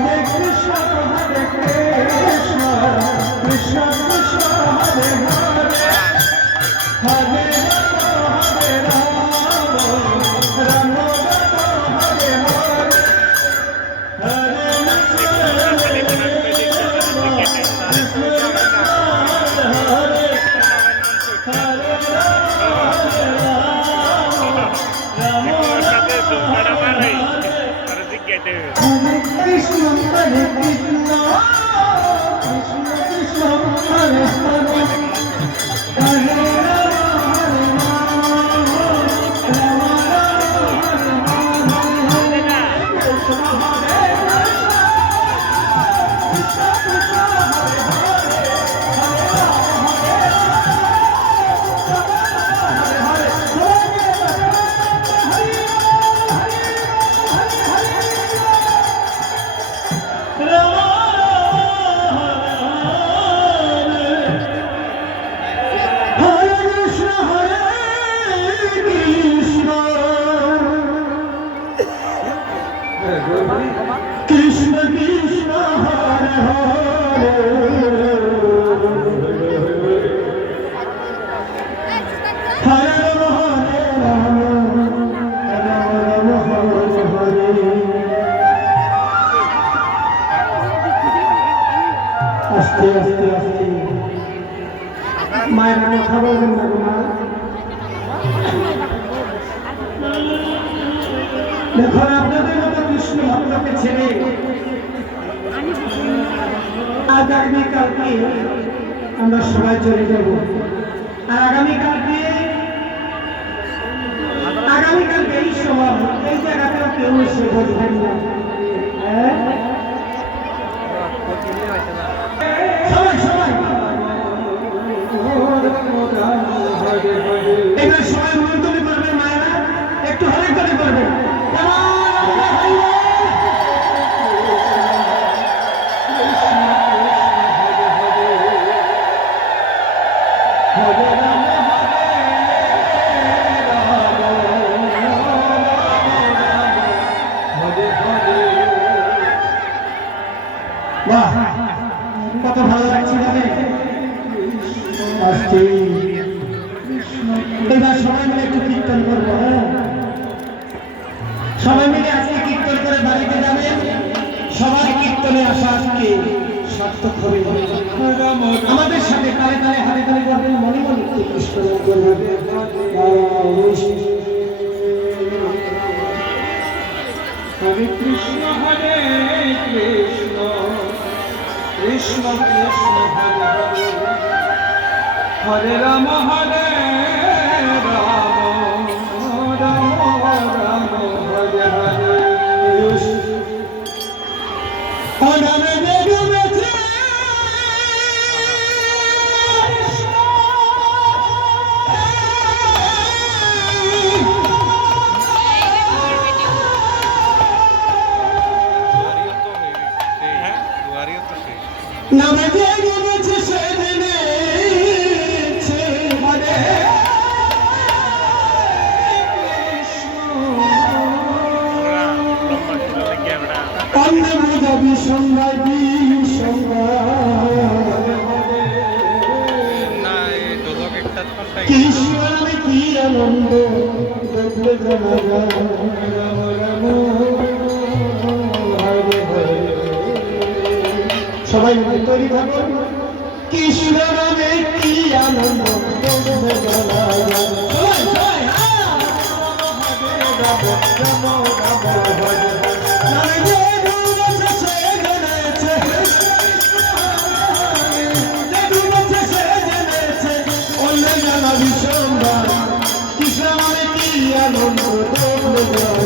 হরে কৃষ্ণ হরে কৃষ্ণ हो Fusil. কত ভালো লাগছে এবার সবাই মিলে একটু কীর্তন করব হ্যাঁ? সবাই মিলে আজকে কীর্তন করে বাড়িতে কীর্তনে আসা আজকে আমাদের সাথে তালে তালে, হাতে তালে করবেন, মনে মনে Krishna Hare Krishna Hare Krishna হরে রাম হরে Lord.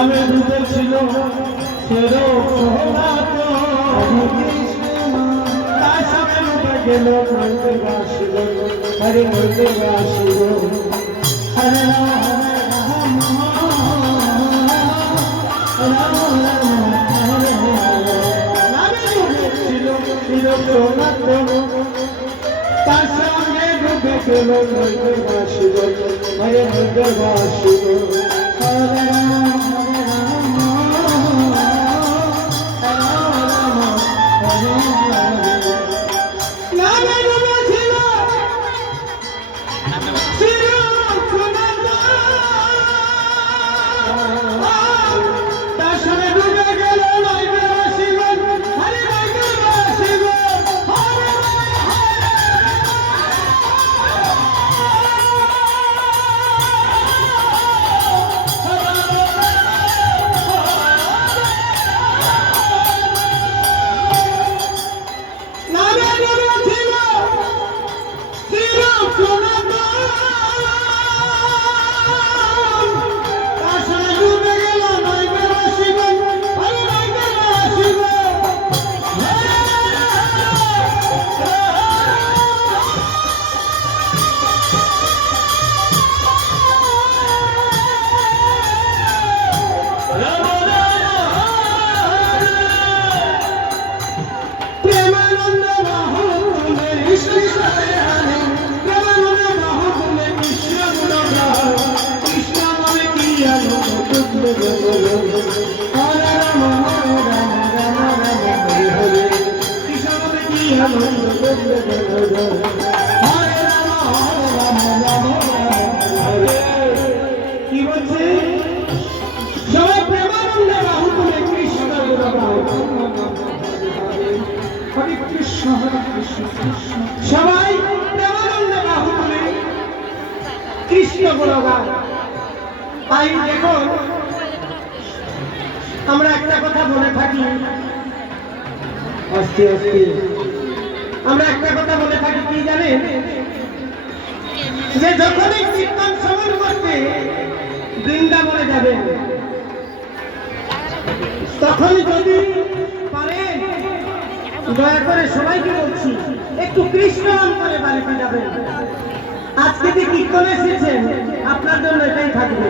নামে ডুবে ছিল সেরো তার সামনে ডুবে গেল নইতে বাসিল হরে নইতে বাসিল হরে তার সঙ্গে ডুবে গেল নইতে বাসিল হরে নইতে বাসিল হরে কি বলছে? সবাই প্রেমানন্দ বাহুলে কৃষ্ণ, হরে কৃষ্ণ সবাই প্রেমানন্দ বলে কৃষ্ণ গুণগান তাই দেখুন আমরা একটা কথা বলে থাকি। আস্তে আস্তে। আমরা একটা কথা বলে থাকি, কি জানেন? যে যখনই কীর্তন শ্রবণ করতে বৃন্দাবনে যাবেন তখন যদি পারেন দয়া করে সবাইকে বলছি, একটু কৃষ্ণ নাম করে বাড়িতে যাবেন আজকে যে কীর্তন এসেছেন, আপনার জন্য এটাই থাকবে।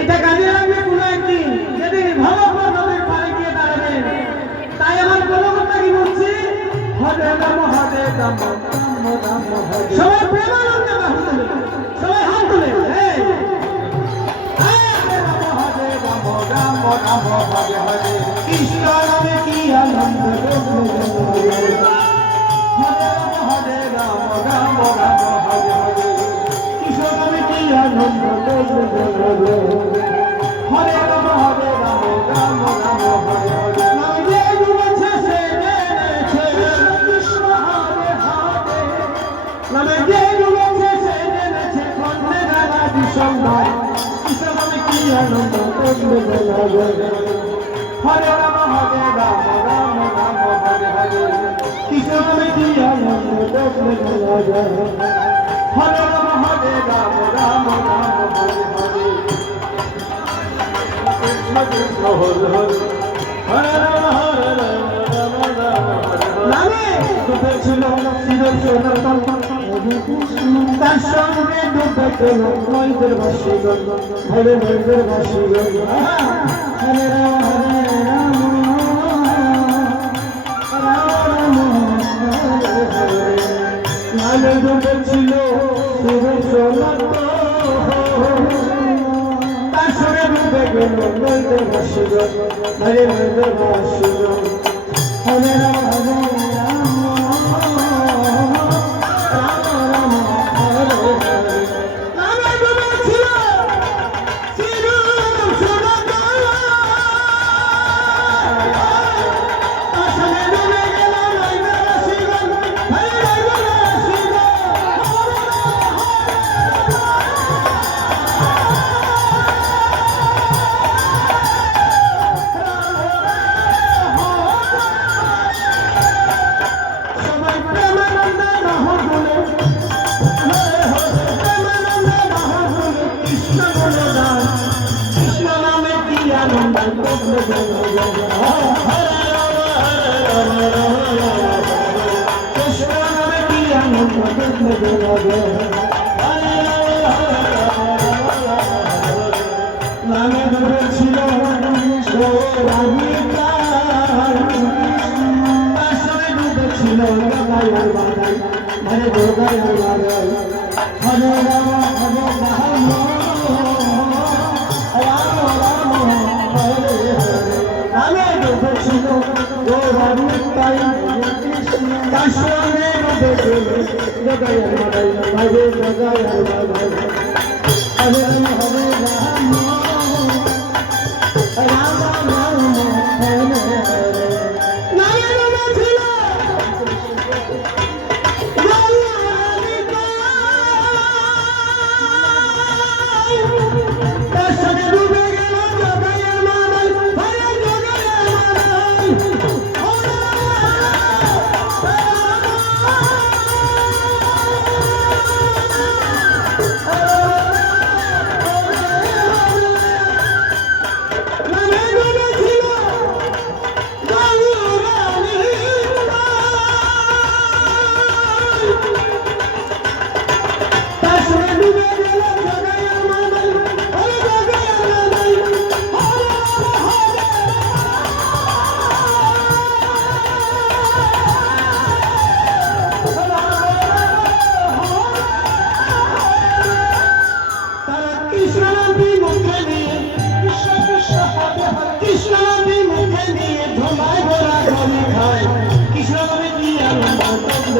এটা কাজে লাগবে কোনো একদিন যদি ভালো নদীর পাড়ে গিয়ে দাঁড়াবেন তাই আমার কোনো কথা কি বলছি হরে রাম হরে রাম রাম রাম হরে সবাই প্রেমানন্দে বাহু তুলে সবাই হাত তুলে এই। হরে রাম হরে রাম রাম রাম হরে হরে কৃষ্ণ নামে কি আনন্দ হরে রাম হরে রাম রাম রাম হরে হরে কৃষ্ণ নামে কি আনন্দ হরে রাম হরে রাম রাম রাম হরে হরে কৃষ্ণ নামে। কি আনন্দ হরে রাম হরে রাম রাম রাম হরে হরে কৃষ্ণ কৃষ্ণ হরে হরে হরে রাম হরে রাম রাম রাম হরে হরে চির সনাতন তার সঙ্গে ডুবে গেল নৈদের বাসীগণ হরে নৈদের বাসীগণ হরে রাম হরে রাম রাম নামে ডুবেছিল চির তার সঙ্গে ডুবে গেল নৈদের হরে নৈদের বাসীগণ হরে রাম হরে রাম রাম। हरे दुर्गा हरे राम हरे राम राम राम हरे हरे দাদা ভাই দাদা ভাই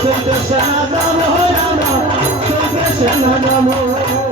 সেই দেশে না যাব রামা